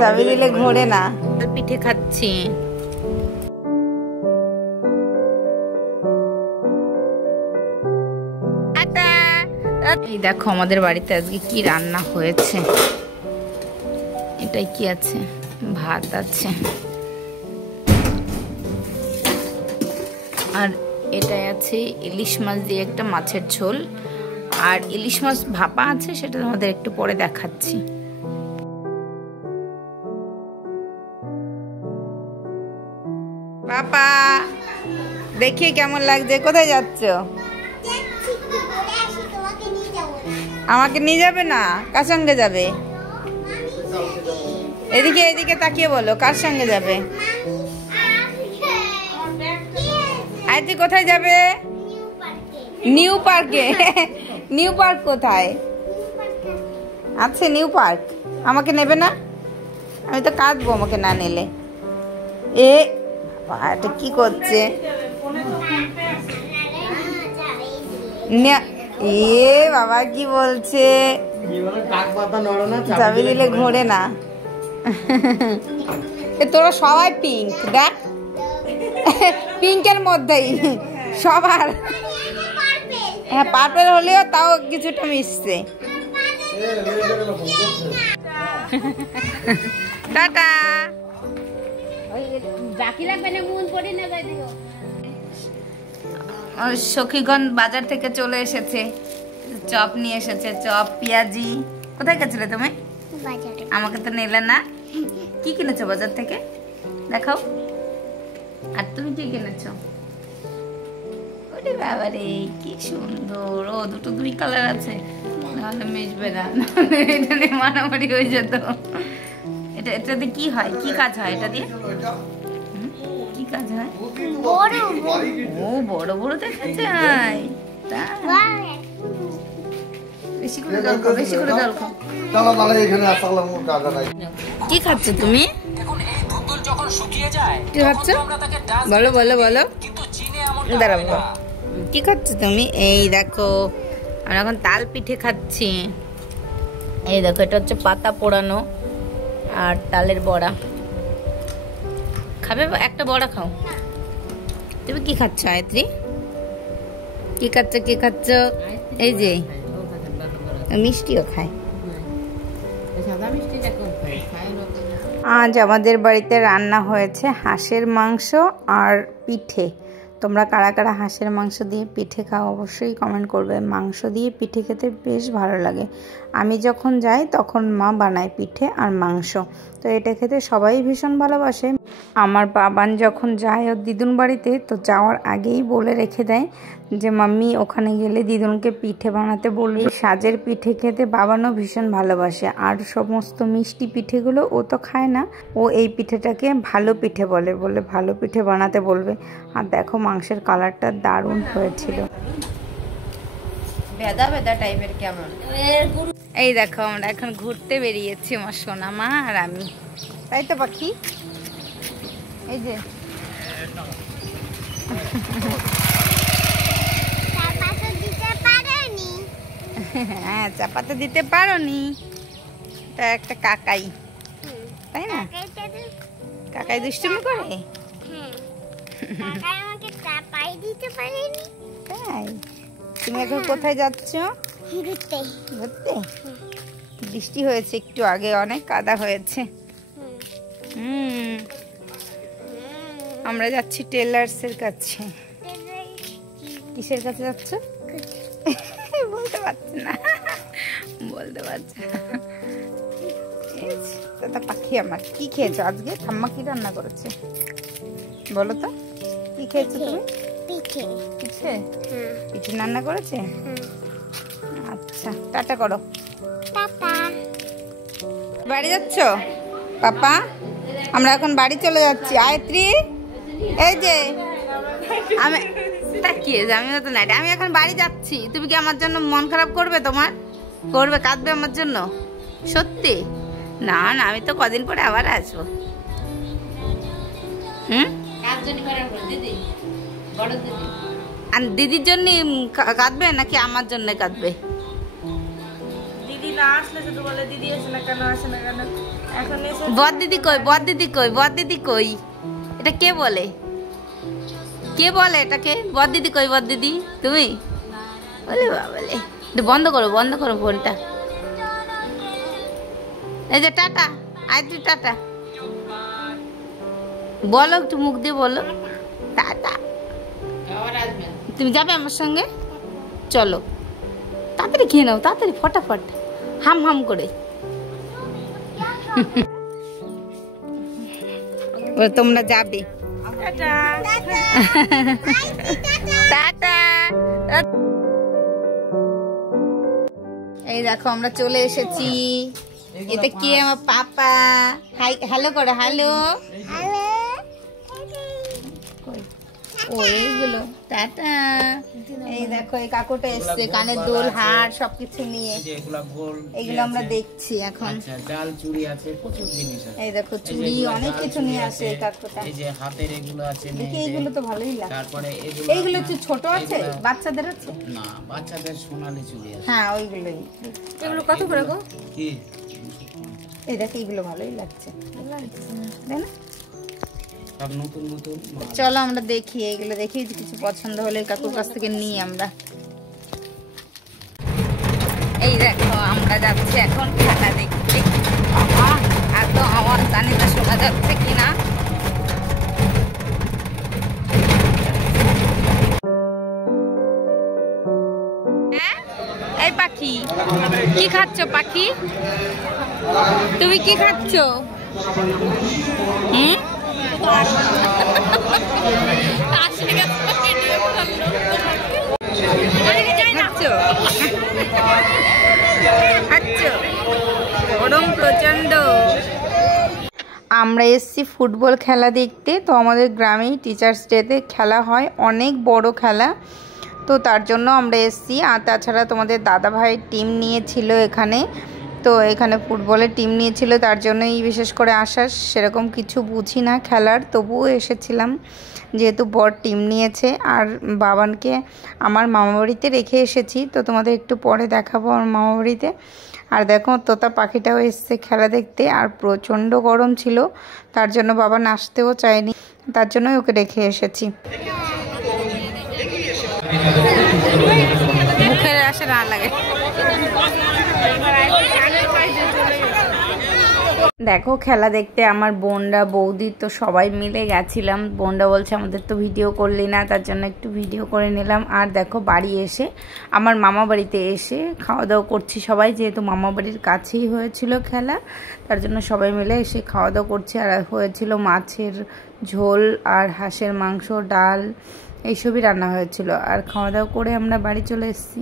চাবি দিলে ঘোরে না। পিঠে খাচ্ছি। এই দেখো আমাদের বাড়িতে আজকে কি রান্না হয়েছে। এটাই কি আছে, ভাত আছে আর এটাই আছে ইলিশ মাছ দিয়ে একটা মাছের ঝোল, আর ইলিশ মাছ ভাপা আছে, সেটা তোমাদের একটু পরে দেখাচ্ছি। পাপা দেখিয়ে কেমন লাগছে? কোথায় যাচ্ছ? আমাকে নিয়ে যাবে না? কার সঙ্গে যাবে? এদিকে এদিকে তাকিয়ে বলো, কার সঙ্গে যাবে? আজকে কোথায় যাবে? নিউ পার্কে। নিউ পার্ক কোথায় আছে? নিউ পার্ক আমাকে নেবে না? আমি তো কাঁদবো আমাকে না নিলে। এটা কি করছে? বাবা কি বলছে? চাবি দিলে ঘোরে না। তোরা সবাই পিঙ্ক, দেখ পিঙ্কের মধ্যেই সবার। হ্যাঁ পার্পেল হলেও তাও কিছুটা মিশছে। টাটা। সখীগঞ্জ বাজার থেকে চলে এসেছে, চপ নিয়ে এসেছে, চপ পেঁয়াজি। কোথায় গেছিলে তুমি? আমাকে তো নিলে না। কি কিনেছো বাজার থেকে দেখাও। আর তুমি কি কিনেছো? ওরে বাবারে কি সুন্দর। ও দুটো দুই কালার আছে, নাহলে মিশবে না, এটা নিয়ে মারামারি হয়ে যেত। এটাতে কি হয়, কি কাজ হয় এটা দিয়ে? কি কাজ হয়? ও বড় বড় দেখা যায়। বেশি করে জল খাও, বেশি করে জল খাও। কি খাচ্ছ তুমি? কি খাচ্ছ বলো বলো বলো। দাঁড়াবো, কি খাচ্ছ তুমি? এই দেখো আমরা এখন তাল পিঠে খাচ্ছি। এই দেখো এটা হচ্ছে পাতা পোড়ানো আর তালের বড়া। খাবে? একটা বড়া খাও। তুমি কি খাচ্ছ আয়ত্রী? কি খাচ্ছ কি খাচ্ছ? এই যে মিষ্টিও খায়। আজ আমাদের বাড়িতে রান্না হয়েছে হাঁসের মাংস আর পিঠে। তোমরা কারা কারা হাঁসের মাংস দিয়ে পিঠে খাও অবশ্যই কমেন্ট করবে। মাংস দিয়ে পিঠে খেতে বেশ ভালো লাগে। আমি যখন যাই তখন মা বানায় পিঠে আর মাংস, তো এটা খেতে সবাই ভীষণ ভালোবাসে। আমার বাবান যখন যায় ওর দিদুন বাড়িতে, তো যাওয়ার আগেই বলে রেখে দেয় যে মাম্মি ওখানে গেলে দিদুনকে পিঠে বানাতে বলবে। সাজের পিঠে খেতে বাবানও ভীষণ ভালোবাসে, আর সমস্ত মিষ্টি পিঠেগুলো ও তো খায় না। ও এই পিঠেটাকে ভালো পিঠে বলে, ভালো পিঠে বানাতে বলবে। আর দেখো মাংসের কালারটা দারুণ হয়েছিল, ভেদা ভেদা টাইপের কেমন। এই দেখো আমরা এখন ঘুরতে বেরিয়েছি, আমার সোনা মা আর আমি, তাই তো পাখি? এই যে হ্যাঁ চাপাতে দিতে পারোনি, এটা একটা কাকাই, তাই না? কাকাই দুষ্টুমি করে। তাই তুমি এখন কোথায় যাচ্ছ? ঘুরতে। ঘুরতে? বৃষ্টি হয়েছে একটু আগে, অনেক কাদা হয়েছে। আমরা যাচ্ছি টেলার্সের কাছে। কিসের কাছে যাচ্ছ? বলতে পারছি না, বলতে পারছি না। দাদা পাখি আমার। কি খেয়েছো আজকে? ঠাম্মা কি রান্না করেছে বলো তো? কি খেয়েছো তুমি? পিঠে। পিঠে? পিঠে রান্না করেছে? আচ্ছা টাটা করো। টাটা। বাড়ি যাচ্ছ পাপা? আমরা এখন বাড়ি চলে যাচ্ছি। আয়ত্রী এই যে আমি তাকিয়ে যে আমিও তো নাই, আমি এখন বাড়ি যাচ্ছি। তুমি কি আমার জন্য মন খারাপ করবে? তোমার করবে, কাঁদবে আমার জন্য? সত্যি? না না আমি তো কদিন পরে আবার আসবো। আর দিদির জন্য কাঁদবে নাকি আমার জন্য কাঁদবে? দিদি না আসলে শুধু বলে দিদি আসে না কেন, আসে না কেন। এখন এসে বদ দিদি কই, বদ দিদি কই, বদ দিদি কই? এটা কে বলে? কে বলে এটাকে? বদ দিদি কই, বদ দিদি? তুমি বলে বাবলে। বন্ধ করো, বন্ধ করো ফোনটা। এই যে টাটা, আয় তুই টাটা বলো, একটু মুখ দিয়ে বলো টাটা। তুমি যাবে আমার সঙ্গে? চলো তাড়াতাড়ি খেয়ে নাও, তাড়াতাড়ি ফটাফট, হাম হাম করে। তোমরা যাবে? টাটা। এই দেখো আমরা চলে এসেছি। এটা কি? আমার পাপা। হাই, হ্যালো করো, হ্যালো। ও এইগুলো টাটা। এই দেখো এই কাকুটা এসছে কানের দুল, হার সবকিছু নিয়ে। এগুলো আমরা দেখছি এখন। ডাল চুড়ি আছে, প্রচুর জিনিস আছে। এই দেখো চুড়ি অনেক কিছু নিয়ে আসে এই কাকুটা। এই যে হাতের এগুলো আছে, দেখি এইগুলো তো ভালোই লাগে। তারপরে এইগুলো তো ছোট আছে, বাচ্চাদের আছে না, বাচ্চাদের সোনালী চুড়ি আছে। হ্যাঁ ওইগুলোই। এগুলো কত করে গো? কি এই দেখো এইগুলো ভালোই লাগছে, তাই না? সব নতুন নতুন। চলো আমরা দেখি, এইগুলো দেখি কিছু পছন্দ হলে কাকুর কাছ থেকে নিই আমরা। এই দেখো আমরা যাচ্ছি এখন খেলা দেখতে। এত আওয়াজ জানি না শোনা যাচ্ছে কিনা। এই পাখি কি খাচ্ছ? পাখি তুমি কি খাচ্ছ? হুম গরম প্রচন্ড। আমরা এসছি ফুটবল খেলা দেখতে। তো আমাদের গ্রামেই টিচার্স ডেতে খেলা হয়, অনেক বড় খেলা। তো তার জন্য আমরা এসছি। আর তাছাড়া তোমাদের দাদা ভাইয়ের টিম নিয়েছিল এখানে। তো এখানে ফুটবলের টিম নিয়েছিল, তার জন্যই বিশেষ করে আসা। সেরকম কিছু বুঝি না খেলার, তবুও এসেছিলাম যেহেতু বড় টিম নিয়েছে। আর বাবানকে আমার মামাবাড়িতে রেখে এসেছি, তো তোমাদের একটু পরে দেখাবো আমার মামাবাড়িতে। আর দেখো তোতা পাখিটাও এসছে খেলা দেখতে। আর প্রচণ্ড গরম ছিল, তার জন্য বাবা নাচতেও চায়নি, তার জন্যই ওকে রেখে এসেছি। মুখের আসে না লাগে। দেখো খেলা দেখতে আমার বোনরা, বৌদি তো সবাই মিলে গেছিলাম। বোনরা বলছে আমাদের তো ভিডিও করলি না, তার জন্য একটু ভিডিও করে নিলাম। আর দেখো বাড়ি এসে, আমার মামা বাড়িতে এসে খাওয়া দাওয়া করছি সবাই, যেহেতু মামা বাড়ির কাছেই হয়েছিল খেলা, তার জন্য সবাই মিলে এসে খাওয়া দাওয়া করছি। আর হয়েছিল মাছের ঝোল আর হাঁসের মাংস, ডাল, এইসবই রান্না হয়েছিল। আর খাওয়া দাওয়া করে আমরা বাড়ি চলে এসেছি।